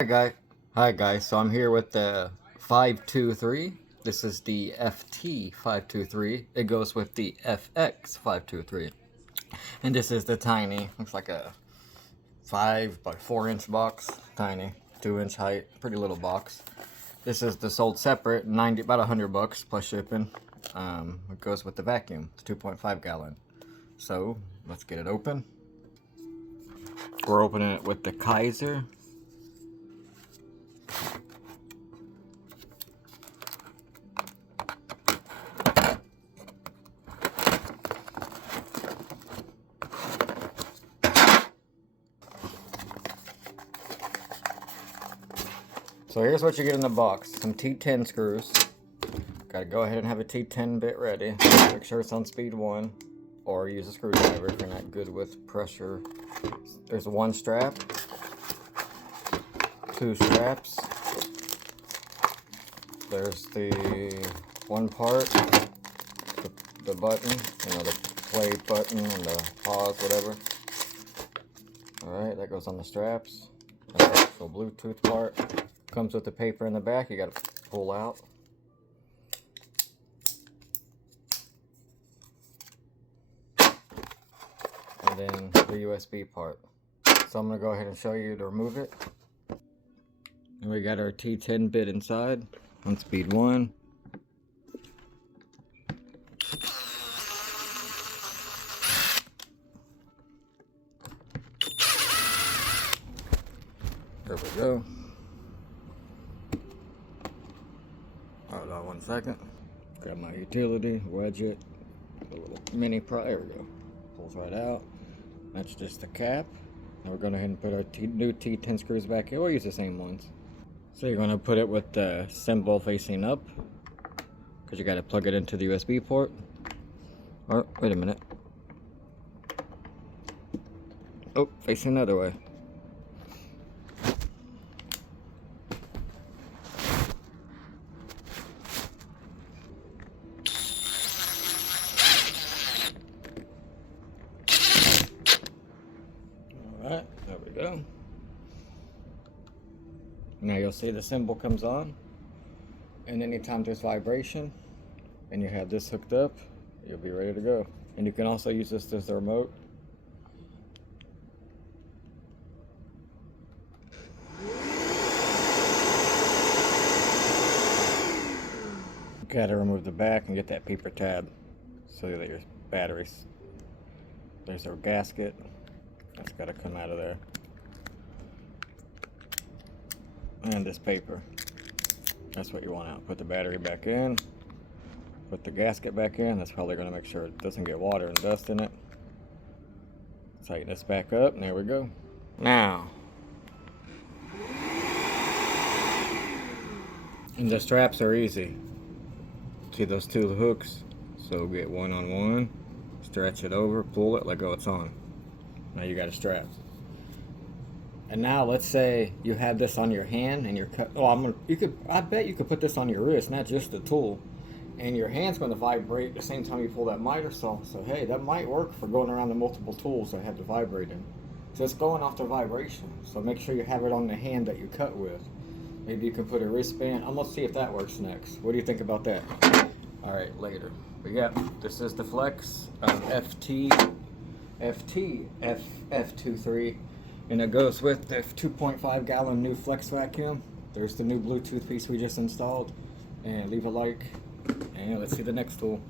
Hi guys, so I'm here with the 523. This is the FT 523. It goes with the FX 523. And this is the tiny, looks like a 5 by 4 inch box. Tiny, 2 inch height, pretty little box. This is the sold separate, about $100 plus shipping. It goes with the vacuum, it's 2.5 gallon. So let's get it open. We're opening it with the Kaiser. So here's what you get in the box. Some T10 screws. Gotta go ahead and have a T10 bit ready. Make sure it's on speed 1. Or use a screwdriver if you're not good with pressure. There's one strap. 2 straps. There's the one part. The button. You know, the play button and the pause, whatever. Alright, that goes on the straps. That's the actual Bluetooth part. Comes with the paper in the back, you gotta pull out. And then the USB part. So I'm gonna go ahead and show you to remove it. And we got our T10 bit inside on speed 1. There we go. Hold on 1 second. Grab my utility, wedge it. A little mini pry. There we go. Pulls right out. That's just the cap. Now we're going to go ahead and put our new T10 screws back in. We'll use the same ones. So you're going to put it with the symbol facing up, because you got to plug it into the USB port. Or wait a minute. Oh, facing the other way. Alright, there we go. Now you'll see the symbol comes on, and anytime there's vibration and you have this hooked up, you'll be ready to go. And you can also use this as the remote. You gotta remove the back and get that paper tab so that your batteries, there's our gasket. That's got to come out of there. And this paper. That's what you want out. Put the battery back in. Put the gasket back in. That's probably going to make sure it doesn't get water and dust in it. Tighten this back up. And there we go. Now. And the straps are easy. See those 2 hooks? So get one on one. Stretch it over. Pull it. Let go. It's on. Now you got a strap. And now let's say you have this on your hand and you're cut. Oh, I bet you could put this on your wrist, not just the tool. And your hand's going to vibrate at the same time you pull that miter saw. So hey, that might work for going around the multiple tools that have to vibrate in. So it's going off the vibration. So make sure you have it on the hand that you cut with. Maybe you can put a wristband. I'm gonna see if that works next. What do you think about that? All right, later. But yeah, this is the Flex F23, and it goes with the 2.5 gallon new Flex vacuum. There's the new Bluetooth piece we just installed, and leave a like, and let's see the next tool.